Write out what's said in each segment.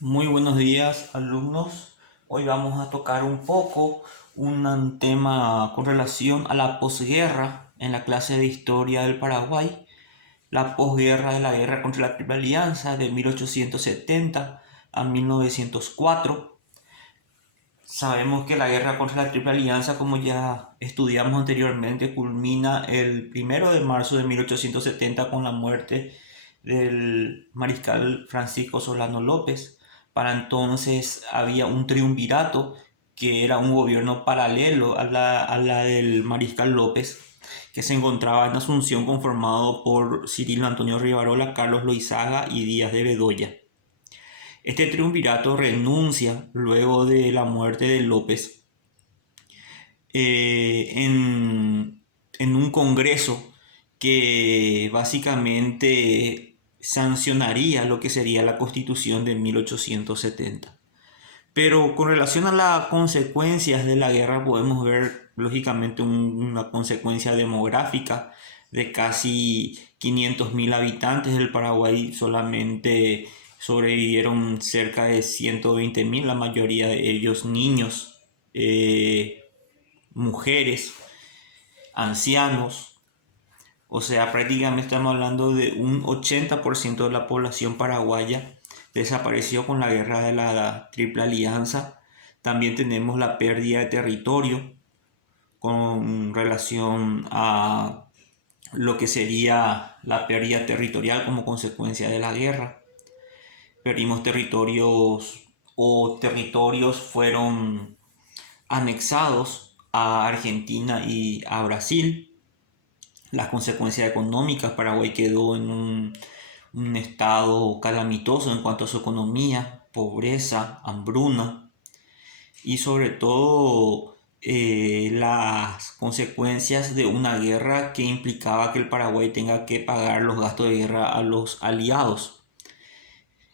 Muy buenos días, alumnos. Hoy vamos a tocar un poco un tema con relación a la posguerra en la clase de Historia del Paraguay. La posguerra de la guerra contra la Triple Alianza de 1870 a 1904. Sabemos que la guerra contra la Triple Alianza, como ya estudiamos anteriormente, culmina el 1 de marzo de 1870 con la muerte del mariscal Francisco Solano López. Para entonces había un triunvirato que era un gobierno paralelo a la del mariscal López, que se encontraba en Asunción, conformado por Cirilo Antonio Rivarola, Carlos Loizaga y Díaz de Bedoya. Este triunvirato renuncia luego de la muerte de López en un congreso que básicamente sancionaría lo que sería la Constitución de 1870. Pero con relación a las consecuencias de la guerra podemos ver lógicamente una consecuencia demográfica de casi 500.000 habitantes del Paraguay. Solamente sobrevivieron cerca de 120.000, la mayoría de ellos niños, mujeres, ancianos. O sea, prácticamente estamos hablando de un 80% de la población paraguaya desapareció con la guerra de la Triple Alianza. También tenemos la pérdida de territorio con relación a lo que sería la pérdida territorial como consecuencia de la guerra. Perdimos territorios, o territorios fueron anexados a Argentina y a Brasil. Las consecuencias económicas: Paraguay quedó en un estado calamitoso en cuanto a su economía, pobreza, hambruna y sobre todo las consecuencias de una guerra que implicaba que el Paraguay tenga que pagar los gastos de guerra a los aliados.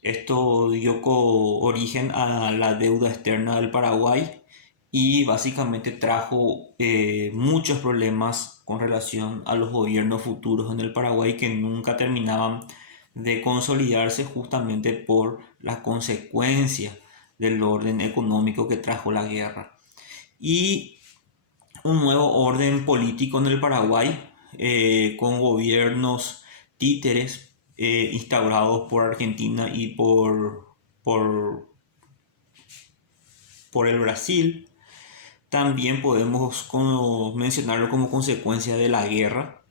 Esto dio origen a la deuda externa del Paraguay y básicamente trajo muchos problemas con relación a los gobiernos futuros en el Paraguay, que nunca terminaban de consolidarse justamente por las consecuencias del orden económico que trajo la guerra. Y un nuevo orden político en el Paraguay, con gobiernos títeres instaurados por Argentina y por el Brasil. También podemos mencionarlo como consecuencia de la guerra.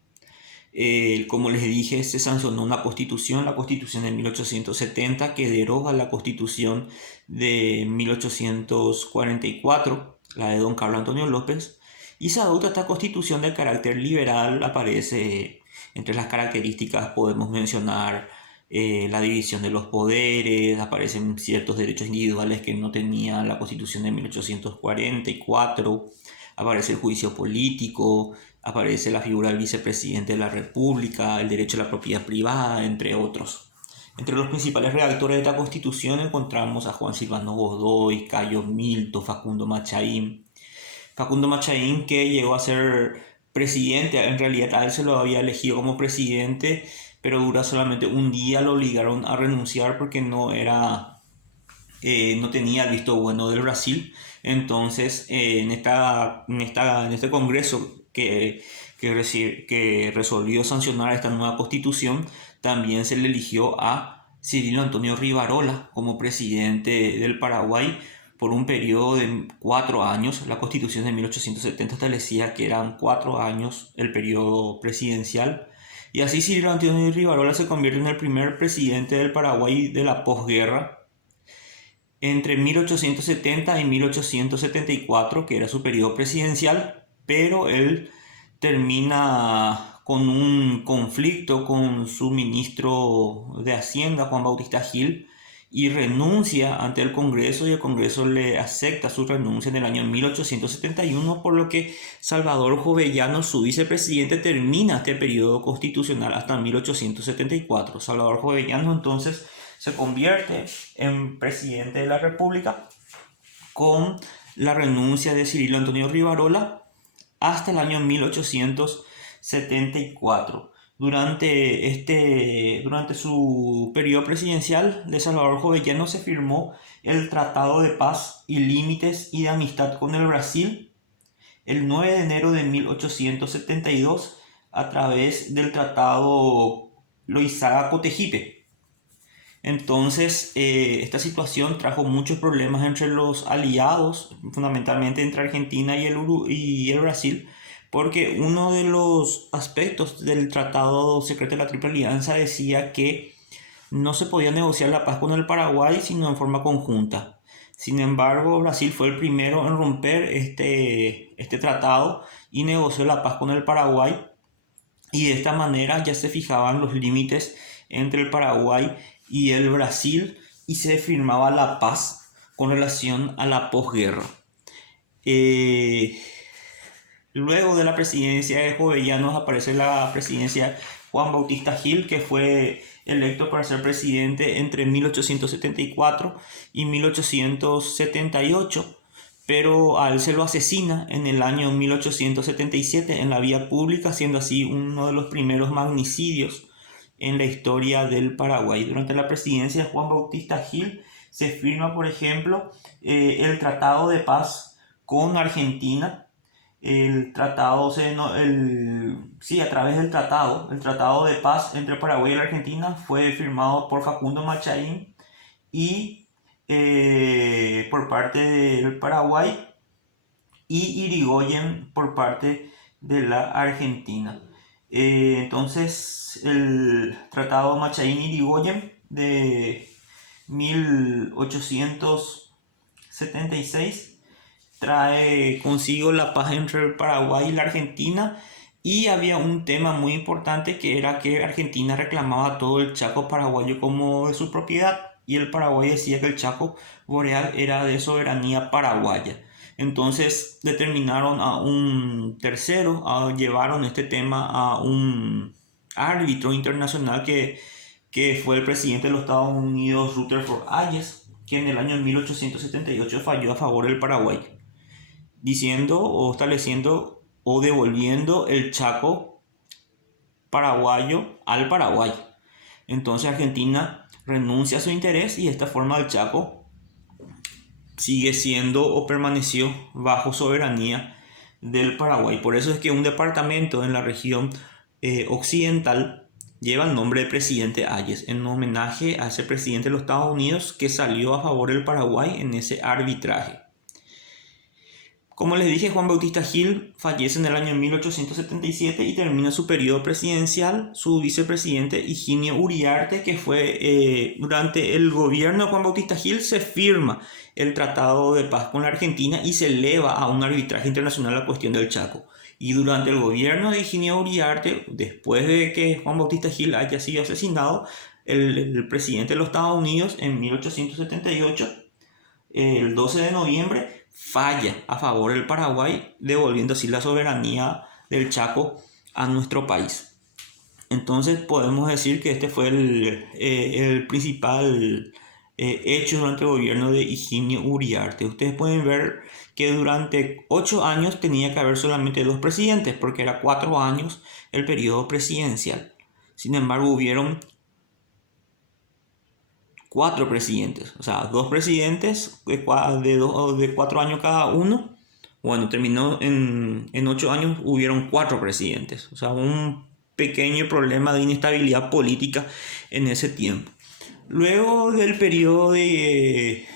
Como les dije, se sancionó una constitución, la constitución de 1870, que deroga la constitución de 1844, la de don Carlos Antonio López, y se adopta esta constitución de carácter liberal. Aparece entre las características, podemos mencionar la división de los poderes, aparecen ciertos derechos individuales que no tenía la constitución de 1844, aparece el juicio político, aparece la figura del vicepresidente de la República, el derecho a la propiedad privada, entre otros. Entre los principales redactores de esta constitución encontramos a Juan Silvano Godoy, Cayo Milto, Facundo Machaín. Facundo Machaín, que llegó a ser presidente, en realidad a él se lo había elegido como presidente, pero dura solamente un día, lo obligaron a renunciar porque no tenía el visto bueno del Brasil. Entonces, en este congreso que resolvió sancionar esta nueva constitución, también se le eligió a Cirilo Antonio Rivarola como presidente del Paraguay por un periodo de 4 años. La constitución de 1870 establecía que eran 4 años el periodo presidencial. Y así Cirilo Antonio Rivarola se convierte en el primer presidente del Paraguay de la posguerra entre 1870 y 1874, que era su periodo presidencial, pero él termina con un conflicto con su ministro de Hacienda, Juan Bautista Gil, y renuncia ante el Congreso, y el Congreso le acepta su renuncia en el año 1871, por lo que Salvador Jovellanos, su vicepresidente, termina este periodo constitucional hasta 1874. Salvador Jovellanos entonces se convierte en presidente de la República con la renuncia de Cirilo Antonio Rivarola hasta el año 1874. Durante su periodo presidencial de Salvador Jovellanos se firmó el Tratado de Paz y Límites y de Amistad con el Brasil el 9 de enero de 1872 a través del Tratado Loizaga-Cotegipe. Entonces, esta situación trajo muchos problemas entre los aliados, fundamentalmente entre Argentina y el Brasil, porque uno de los aspectos del Tratado Secreto de la Triple Alianza decía que no se podía negociar la paz con el Paraguay sino en forma conjunta. Sin embargo, Brasil fue el primero en romper este tratado y negoció la paz con el Paraguay, y de esta manera ya se fijaban los límites entre el Paraguay y el Brasil y se firmaba la paz con relación a la posguerra. Luego de la presidencia de Jovellanos aparece la presidencia de Juan Bautista Gil, que fue electo para ser presidente entre 1874 y 1878, pero a él se lo asesina en el año 1877 en la vía pública, siendo así uno de los primeros magnicidios en la historia del Paraguay. Durante la presidencia de Juan Bautista Gil se firma, por ejemplo, el Tratado de Paz con Argentina. A través del el Tratado de Paz entre Paraguay y la Argentina fue firmado por Facundo Machaín y por parte del Paraguay, y Irigoyen por parte de la Argentina. Entonces, el Tratado Machaín-Irigoyen de 1876 trae consigo la paz entre el Paraguay y la Argentina, y había un tema muy importante que era que Argentina reclamaba todo el Chaco paraguayo como de su propiedad y el Paraguay decía que el Chaco boreal era de soberanía paraguaya. Entonces determinaron a un tercero, llevaron este tema a un árbitro internacional que fue el presidente de los Estados Unidos, Rutherford Hayes, que en el año 1878 falló a favor del Paraguay, diciendo o estableciendo o devolviendo el Chaco paraguayo al Paraguay. Entonces Argentina renuncia a su interés y de esta forma el Chaco sigue siendo o permaneció bajo soberanía del Paraguay. Por eso es que un departamento en la región occidental lleva el nombre de presidente Hayes, en homenaje a ese presidente de los Estados Unidos que salió a favor del Paraguay en ese arbitraje. Como les dije, Juan Bautista Gil fallece en el año 1877 y termina su periodo presidencial su vicepresidente Higinio Uriarte, que fue durante el gobierno de Juan Bautista Gil se firma el Tratado de Paz con la Argentina y se eleva a un arbitraje internacional la cuestión del Chaco. Y durante el gobierno de Higinio Uriarte, después de que Juan Bautista Gil haya sido asesinado, el presidente de los Estados Unidos en 1878, el 12 de noviembre, falla a favor del Paraguay, devolviendo así la soberanía del Chaco a nuestro país. Entonces podemos decir que este fue el principal hecho durante el gobierno de Higinio Uriarte. Ustedes pueden ver que durante 8 años tenía que haber solamente 2 presidentes, porque era 4 años el periodo presidencial. Sin embargo, hubieron 4 presidentes, o sea, 2 presidentes de 4 años cada uno. Bueno, terminó en 8 años, hubieron 4 presidentes, o sea, un pequeño problema de inestabilidad política en ese tiempo. Luego del periodo de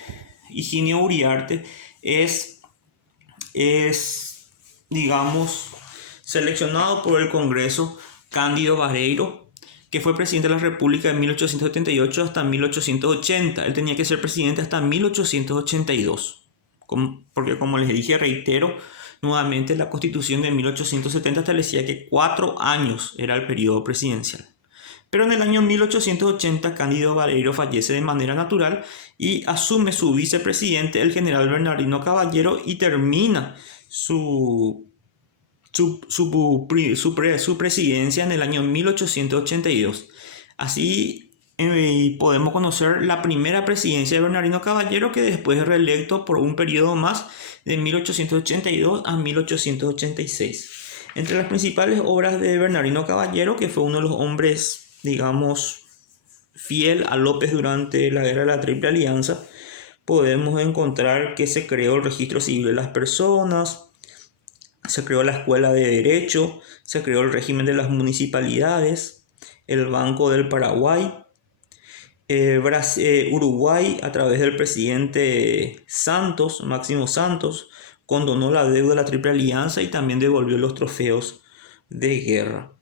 Higinio Uriarte es digamos, seleccionado por el Congreso Cándido Barreiro, que fue presidente de la República de 1878 hasta 1880. Él tenía que ser presidente hasta 1882. Porque como les dije, reitero nuevamente, la Constitución de 1870 establecía que 4 años era el periodo presidencial. Pero en el año 1880 Cándido Barreiro fallece de manera natural y asume su vicepresidente, el general Bernardino Caballero, y termina su presidencia en el año 1882. Así podemos conocer la primera presidencia de Bernardino Caballero, que después es reelecto por un periodo más de 1882 a 1886. Entre las principales obras de Bernardino Caballero, que fue uno de los hombres, digamos, fiel a López durante la Guerra de la Triple Alianza, podemos encontrar que se creó el registro civil de las personas, se creó la Escuela de Derecho, se creó el régimen de las municipalidades, el Banco del Paraguay, Uruguay, a través del presidente Santos, Máximo Santos, condonó la deuda de la Triple Alianza y también devolvió los trofeos de guerra.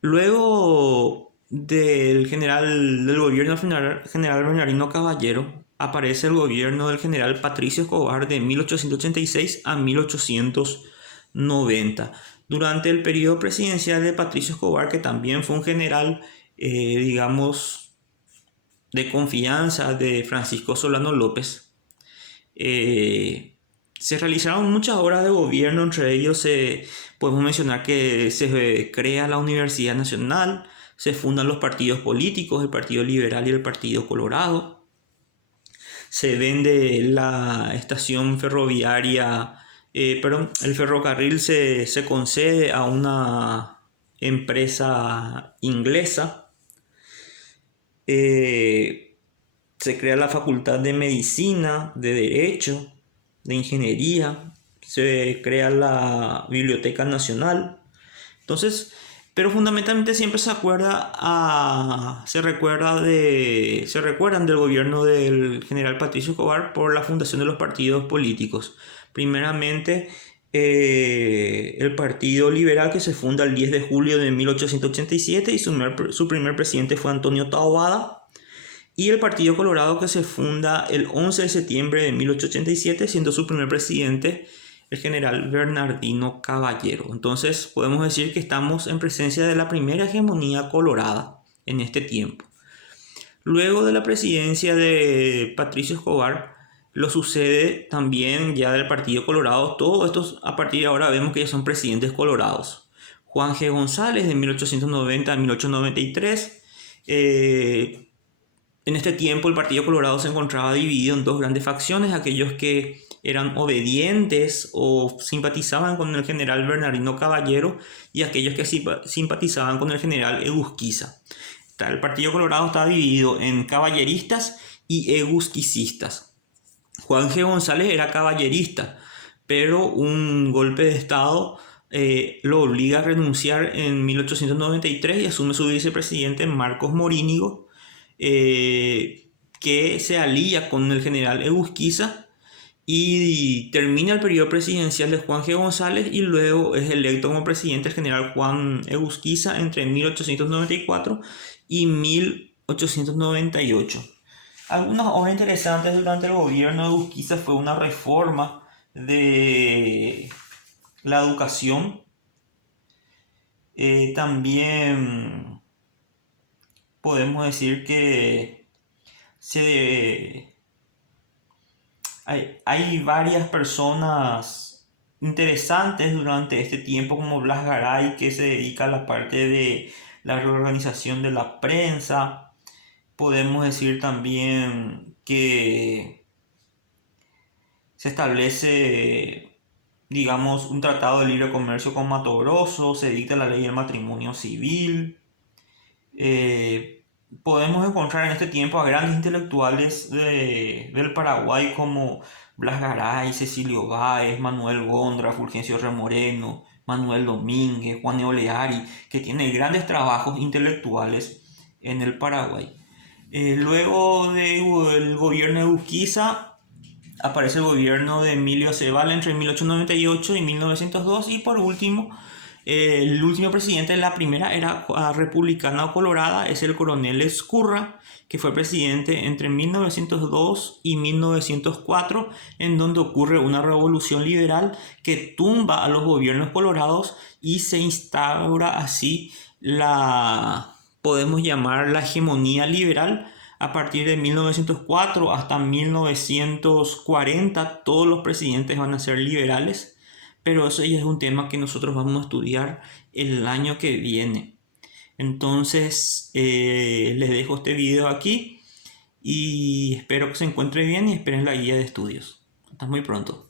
Luego del gobierno del general Bernardino Caballero, aparece el gobierno del general Patricio Escobar de 1886 a 1890. Durante el periodo presidencial de Patricio Escobar, que también fue un general, digamos, de confianza de Francisco Solano López, se realizaron muchas obras de gobierno. Entre ellos podemos mencionar que se crea la Universidad Nacional, se fundan los partidos políticos, el Partido Liberal y el Partido Colorado, se vende la estación ferroviaria, el ferrocarril se concede a una empresa inglesa. Se crea la Facultad de Medicina, de Derecho, de Ingeniería, se crea la Biblioteca Nacional. Entonces, pero fundamentalmente siempre se recuerdan del gobierno del general Patricio Escobar por la fundación de los partidos políticos. Primeramente, el Partido Liberal, que se funda el 10 de julio de 1887 y su primer presidente fue Antonio Taboada. Y el Partido Colorado, que se funda el 11 de septiembre de 1887, siendo su primer presidente el general Bernardino Caballero. Entonces podemos decir que estamos en presencia de la primera hegemonía colorada en este tiempo. Luego de la presidencia de Patricio Escobar, lo sucede también ya del Partido Colorado. Todos estos, a partir de ahora, vemos que ya son presidentes colorados. Juan G. González, de 1890 a 1893. En este tiempo el Partido Colorado se encontraba dividido en dos grandes facciones: aquellos que eran obedientes o simpatizaban con el general Bernardino Caballero y aquellos que simpatizaban con el general Egusquiza. El Partido Colorado está dividido en caballeristas y egusquicistas. Juan G. González era caballerista, pero un golpe de estado lo obliga a renunciar en 1893 y asume su vicepresidente Marcos Morínigo, que se alía con el general Egusquiza y termina el periodo presidencial de Juan G. González, y luego es electo como presidente el general Juan Egusquiza entre 1894 y 1898. Algunas obras interesantes durante el gobierno de Egusquiza fue una reforma de la educación. También podemos decir que hay varias personas interesantes durante este tiempo, como Blas Garay, que se dedica a la parte de la reorganización de la prensa. Podemos decir también que se establece, digamos, un tratado de libre comercio con Mato Grosso, se dicta la ley del matrimonio civil. Podemos encontrar en este tiempo a grandes intelectuales del Paraguay como Blas Garay, Cecilio Báez, Manuel Gondra, Fulgencio Remoreno, Manuel Domínguez, Juan Oleari, que tienen grandes trabajos intelectuales en el Paraguay. Luego del gobierno de Urquiza aparece el gobierno de Emilio Ceval entre 1898 y 1902, y por último, el último presidente de la primera era republicana o colorada es el coronel Ezcurra, que fue presidente entre 1902 y 1904, en donde ocurre una revolución liberal que tumba a los gobiernos colorados y se instaura así podemos llamar la hegemonía liberal. A partir de 1904 hasta 1940 todos los presidentes van a ser liberales, pero eso ya es un tema que nosotros vamos a estudiar el año que viene. Entonces les dejo este video aquí y espero que se encuentre bien y esperen la guía de estudios. Hasta muy pronto.